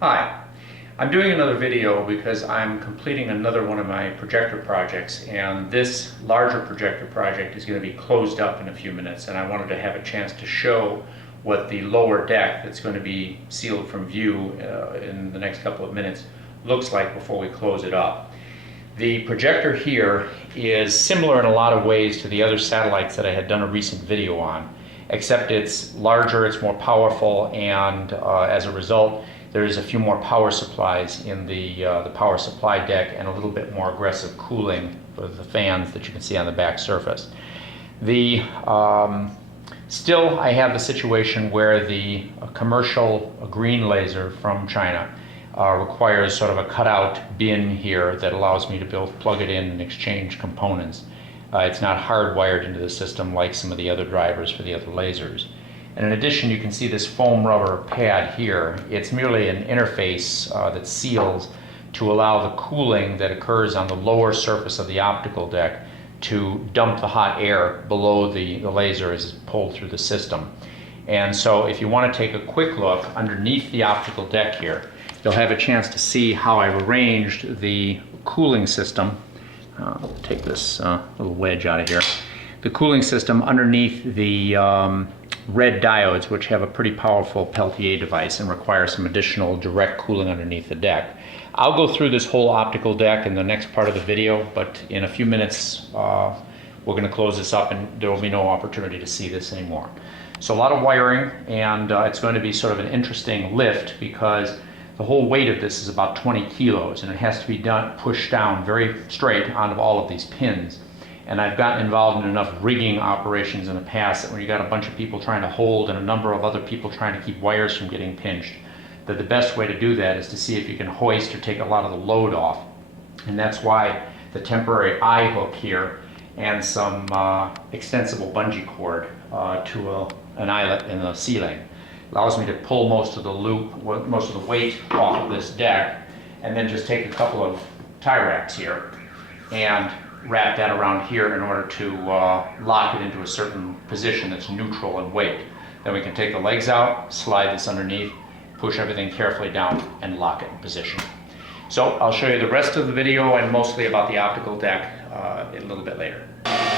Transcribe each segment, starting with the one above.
Hi, I'm doing another video because I'm completing another one of my projector projects, and this larger projector project is going to be closed up in a few minutes, and I wanted to have a chance to show what the lower deck that's going to be sealed from view in the next couple of minutes looks like before we close it up. The projector here is similar in a lot of ways to the other satellites that I had done a recent video on, except it's larger, it's more powerful, and as a result there's a few more power supplies in the power supply deck and a little bit more aggressive cooling for the fans that you can see on the back surface. Still, I have the situation where the commercial green laser from China requires sort of a cutout bin here that allows me to plug it in and exchange components. It's not hardwired into the system like some of the other drivers for the other lasers. And in addition, you can see this foam rubber pad here. It's merely an interface that seals to allow the cooling that occurs on the lower surface of the optical deck to dump the hot air below the laser as it's pulled through the system. And so if you want to take a quick look underneath the optical deck here, you'll have a chance to see how I've arranged the cooling system. Take this little wedge out of here. The cooling system underneath the red diodes, which have a pretty powerful Peltier device and require some additional direct cooling underneath the deck. I'll go through this whole optical deck in the next part of the video, but in a few minutes we're going to close this up and there will be no opportunity to see this anymore. So a lot of wiring, and it's going to be sort of an interesting lift because the whole weight of this is about 20 kilos and it has to be pushed down very straight onto all of these pins. And I've gotten involved in enough rigging operations in the past that when you got a bunch of people trying to hold and a number of other people trying to keep wires from getting pinched, that the best way to do that is to see if you can hoist or take a lot of the load off. And that's why the temporary eye hook here and some extensible bungee cord to an eyelet in the ceiling allows me to pull most of the weight off of this deck, and then just take a couple of tie racks here and wrap that around here in order to lock it into a certain position that's neutral in weight. Then we can take the legs out, slide this underneath, push everything carefully down, and lock it in position. So I'll show you the rest of the video and mostly about the optical deck a little bit later.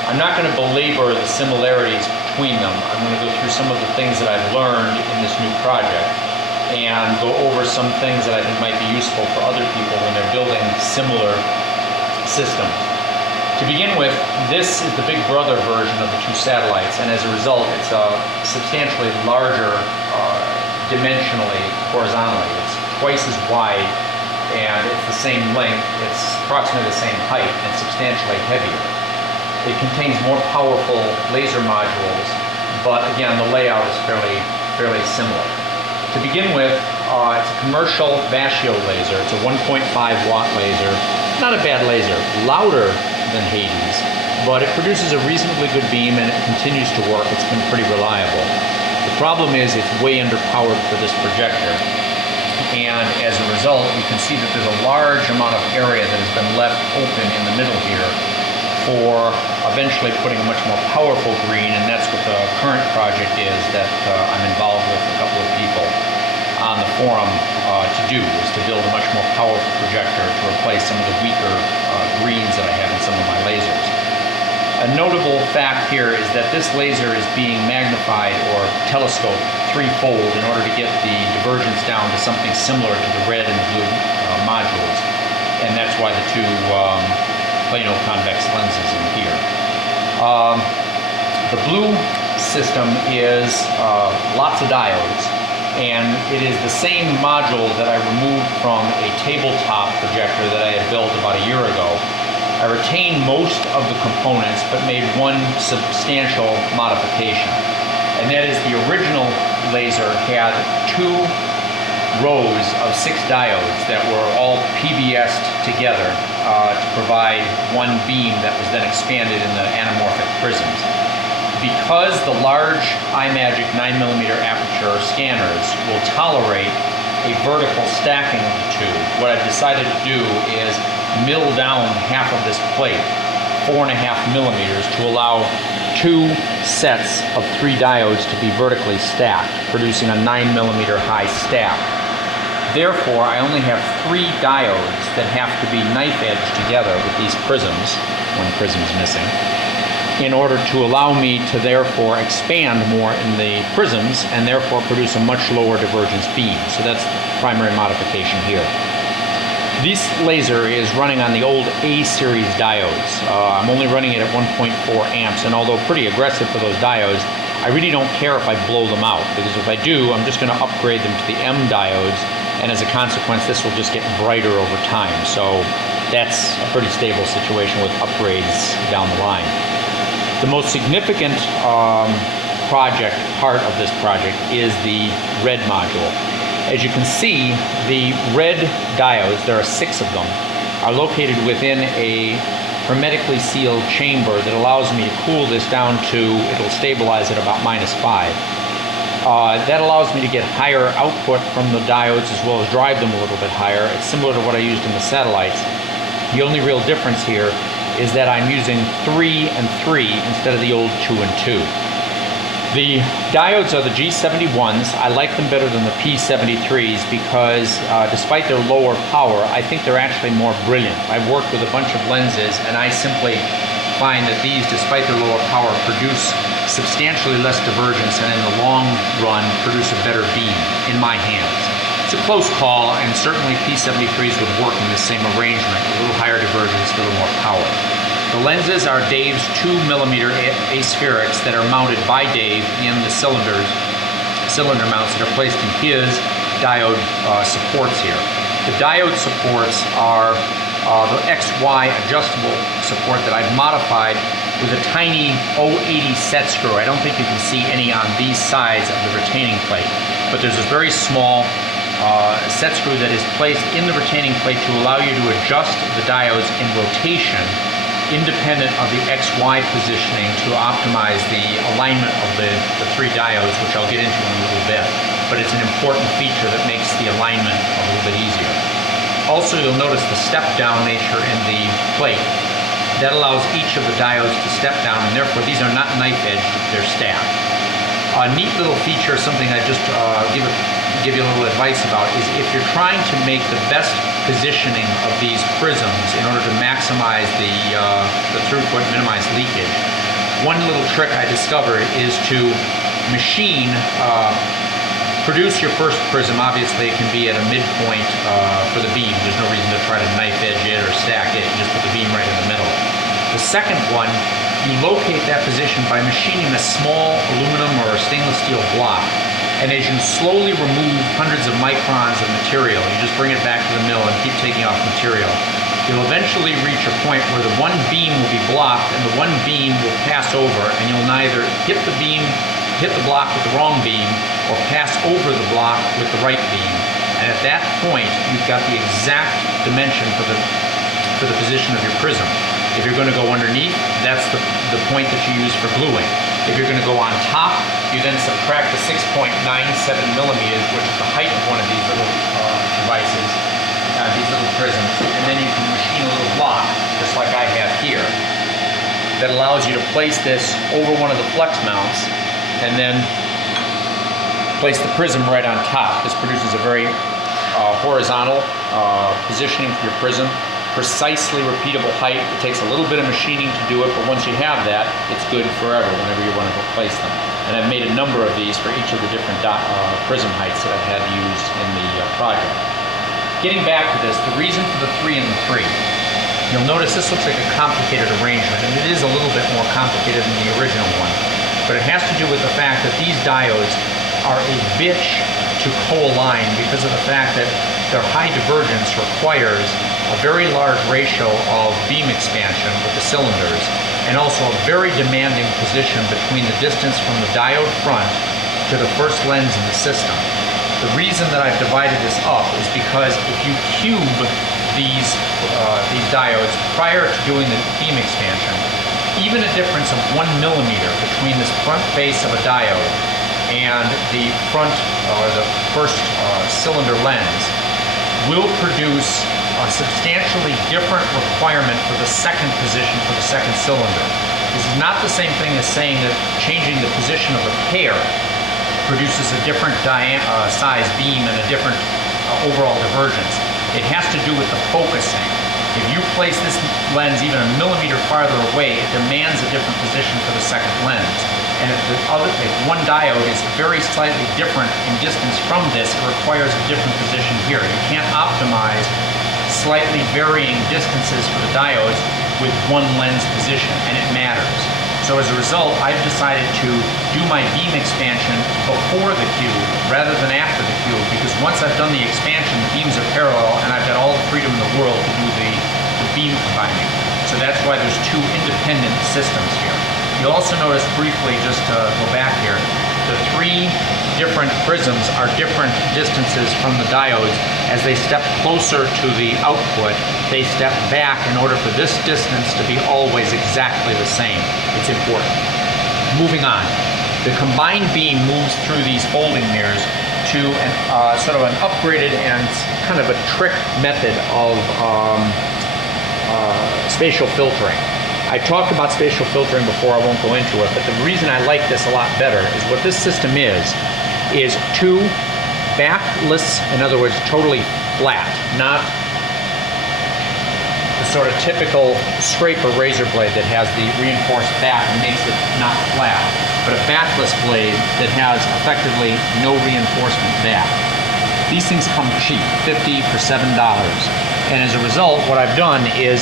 I'm not going to belabor the similarities between them. I'm going to go through some of the things that I've learned in this new project and go over some things that I think might be useful for other people when they're building similar systems. To begin with, this is the big brother version of the two satellites, and as a result it's substantially larger dimensionally, horizontally. It's twice as wide and it's the same length, it's approximately the same height, and substantially heavier. It contains more powerful laser modules, but again the layout is fairly similar. To begin with, it's a commercial Spatial laser. It's a 1.5 watt laser. Not a bad laser, louder than Hades, but it produces a reasonably good beam and it continues to work. It's been pretty reliable. The problem is it's way underpowered for this projector, and as a result you can see that there's a large amount of area that has been left open in the middle here for eventually putting a much more powerful green, and that's what the current project is that I'm involved with a couple of people on the forum to do, is to build a much more powerful projector to replace some of the weaker greens that I have in some of my lasers. A notable fact here is that this laser is being magnified or telescoped threefold in order to get the divergence down to something similar to the red and blue modules, and that's why the two plano convex lenses in here. The blue system is lots of diodes, and it is the same module that I removed from a tabletop projector that I had built about a year ago. I retained most of the components but made one substantial modification, and that is the original laser had two rows of 6 diodes that were all PBS'd together to provide one beam that was then expanded in the anamorphic prisms. Because the large iMagic 9mm aperture scanners will tolerate a vertical stacking of the two, what I've decided to do is mill down half of this plate 4.5 millimeters to allow 2 sets of 3 diodes to be vertically stacked, producing a 9mm high stack. Therefore, I only have 3 diodes that have to be knife-edged together with these prisms, one prism is missing, in order to allow me to therefore expand more in the prisms and therefore produce a much lower divergence beam. So that's the primary modification here. This laser is running on the old A-series diodes. I'm only running it at 1.4 amps, and although pretty aggressive for those diodes, I really don't care if I blow them out, because if I do, I'm just going to upgrade them to the M diodes, and as a consequence, this will just get brighter over time. So that's a pretty stable situation with upgrades down the line. The most significant part of this project is the red module. As you can see, the red diodes, there are 6 of them, are located within a hermetically sealed chamber that allows me to cool this down to, it'll stabilize at about -5. That allows me to get higher output from the diodes as well as drive them a little bit higher. It's similar to what I used in the satellites. The only real difference here is that I'm using 3 and 3 instead of the old 2 and 2. The diodes are the G71s. I like them better than the P73s because despite their lower power, I think they're actually more brilliant. I've worked with a bunch of lenses and I simply find that these, despite their lower power, produce substantially less divergence and in the long run produce a better beam in my hands. It's a close call, and certainly P73s would work in the same arrangement, a little higher divergence, a little more power. The lenses are Dave's 2mm aspherics that are mounted by Dave in the cylinder mounts that are placed in his diode supports here. The diode supports are the XY adjustable support that I've modified with a tiny 080 set screw. I don't think you can see any on these sides of the retaining plate, but there's a very small set screw that is placed in the retaining plate to allow you to adjust the diodes in rotation independent of the XY positioning to optimize the alignment of the 3 diodes, which I'll get into in a little bit. But it's an important feature that makes the alignment a little bit easier. Also, you'll notice the step-down nature in the plate. That allows each of the diodes to step down, and therefore these are not knife-edged, they're stacked. A neat little feature, something I just give you a little advice about, is if you're trying to make the best positioning of these prisms in order to maximize the throughput, minimize leakage, one little trick I discovered is to machine, produce your first prism. Obviously it can be at a midpoint for the beam. There's no reason to try to knife edge it or stack it. You just put the beam right in the middle. The second one, you locate that position by machining a small aluminum or stainless steel block. And as you slowly remove hundreds of microns of material, you just bring it back to the mill and keep taking off material, you'll eventually reach a point where the one beam will be blocked and the one beam will pass over, and you'll neither hit the block with the wrong beam or pass over the block with the right beam. And at that point, you've got the exact dimension for the position of your prism. If you're going to go underneath, that's the point that you use for gluing. If you're going to go on top, you then subtract the 6.97 millimeters, which is the height of one of these little devices, these little prisms, and then you can machine a little block, just like I have here, that allows you to place this over one of the flex mounts and then place the prism right on top. This produces a very horizontal positioning for your prism. Precisely repeatable height. It takes a little bit of machining to do it, but once you have that, it's good forever whenever you want to replace them. And I've made a number of these for each of the different prism heights that I've had used in the project. Getting back to this, the reason for the 3 and the 3. You'll notice this looks like a complicated arrangement, and it is a little bit more complicated than the original one. But it has to do with the fact that these diodes are a bitch to co-align because of the fact that their high divergence requires a very large ratio of beam expansion with the cylinders, and also a very demanding position between the distance from the diode front to the first lens in the system. The reason that I've divided this up is because if you cube these diodes prior to doing the beam expansion, even a difference of 1 millimeter between this front face of a diode and the front or the first cylinder lens will produce a substantially different requirement for the second position for the second cylinder. This is not the same thing as saying that changing the position of a pair produces a different size beam and a different overall divergence. It has to do with the focusing. If you place this lens even a millimeter farther away, it demands a different position for the second lens. And if one diode is very slightly different in distance from this, it requires a different position here. You can't optimize slightly varying distances for the diodes with one lens position, and it matters. So as a result, I've decided to do my beam expansion before the cube rather than after the cube, because once I've done the expansion, the beams are parallel, and I've got all the freedom in the world to do the beam combining. So that's why there's two independent systems here. You'll also notice briefly, just to go back here, the three different prisms are different distances from the diodes. As they step closer to the output, they step back in order for this distance to be always exactly the same. It's important. Moving on. The combined beam moves through these folding mirrors to sort of an upgraded and kind of a trick method of spatial filtering. I talked about spatial filtering before, I won't go into it, but the reason I like this a lot better is what this system is two backless, in other words, totally flat, not the sort of typical scraper razor blade that has the reinforced back and makes it not flat, but a backless blade that has effectively no reinforcement back. These things come cheap, $50 for $7, and as a result, what I've done is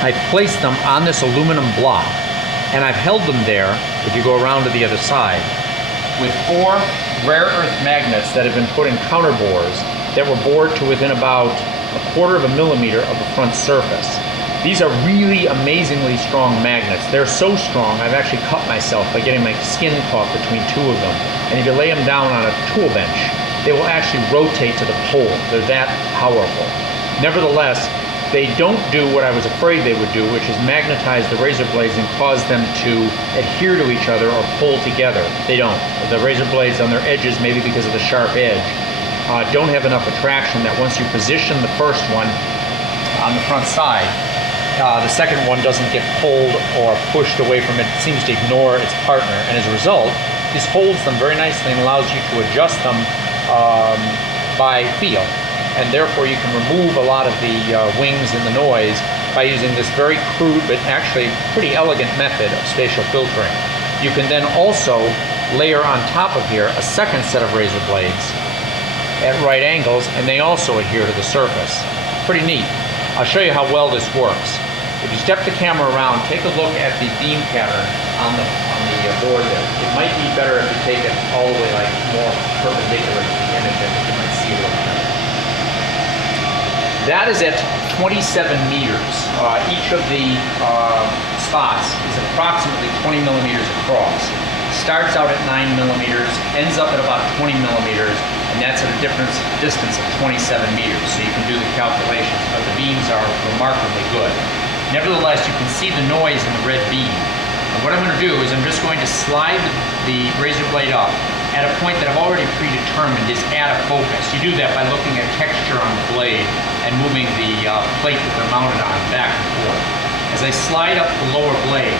I've placed them on this aluminum block, and I've held them there, if you go around to the other side, with 4 rare earth magnets that have been put in counter bores that were bored to within about 1/4 millimeter of the front surface. These are really amazingly strong magnets. They're so strong, I've actually cut myself by getting my skin caught between 2 of them. And if you lay them down on a tool bench, they will actually rotate to the pole. They're that powerful. Nevertheless, they don't do what I was afraid they would do, which is magnetize the razor blades and cause them to adhere to each other or pull together. They don't. The razor blades on their edges, maybe because of the sharp edge, don't have enough attraction that once you position the first one on the front side, the second one doesn't get pulled or pushed away from it. It seems to ignore its partner, and as a result, this holds them very nicely and allows you to adjust them by feel. And therefore you can remove a lot of the wings and the noise by using this very crude but actually pretty elegant method of spatial filtering. You can then also layer on top of here a second set of razor blades at right angles, and they also adhere to the surface. Pretty neat. I'll show you how well this works. If you step the camera around, take a look at the beam pattern on the board there. It might be better if you take it all the way, like more perpendicular to the image. I think you might see it a little better. That is at 27 meters. Each of the spots is approximately 20 millimeters across. Starts out at 9 millimeters, ends up at about 20 millimeters, and that's at a distance of 27 meters. So you can do the calculations, but the beams are remarkably good. Nevertheless, you can see the noise in the red beam. And what I'm going to do is I'm just going to slide the razor blade up at a point that I've already predetermined is at a focus. You do that by looking at texture on the blade and moving the plate that they're mounted on back and forth. As I slide up the lower blade,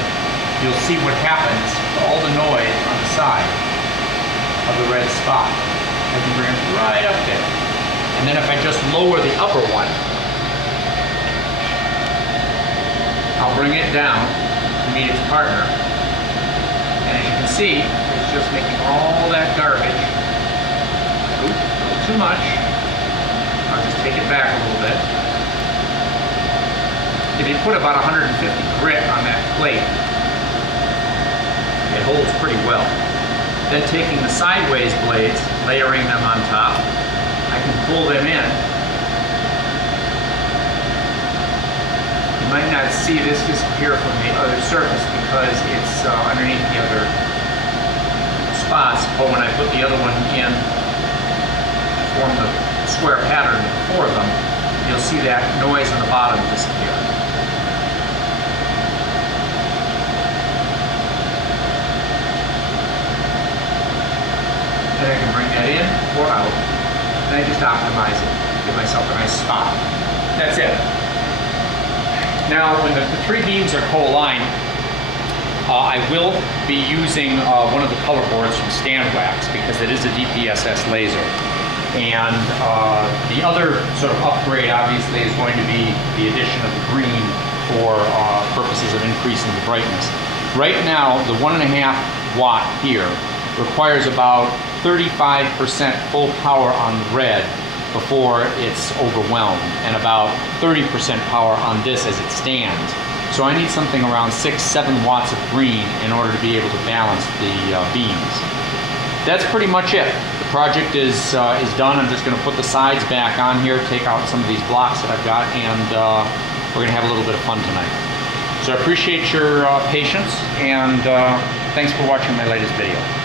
you'll see what happens to all the noise on the side of the red spot. I can bring it right up there. And then if I just lower the upper one, I'll bring it down to meet its partner. And as you can see, it's just making all that garbage. Oops, a little too much. I'll just take it back a little bit. If you put about 150 grit on that plate, it holds pretty well. Then taking the sideways blades, layering them on top, I can pull them in. You might not see this disappear from the other surface because it's underneath the other spots, but when I put the other one in, form the square pattern before them, you'll see that noise on the bottom disappear. Then I can bring that in or out, and I just optimize it, give myself a nice spot. That's it. Now, when the 3 beams are co-aligned, I will be using one of the color boards from Stand Wax because it is a DPSS laser. And the other sort of upgrade obviously is going to be the addition of the green for purposes of increasing the brightness. Right now, the 1.5 watt here requires about 35% full power on the red before it's overwhelmed, and about 30% power on this as it stands. So I need something around 6-7 watts of green in order to be able to balance the beams. That's pretty much it. The project is done. I'm just going to put the sides back on here, take out some of these blocks that I've got, and we're going to have a little bit of fun tonight. So I appreciate your patience, and thanks for watching my latest video.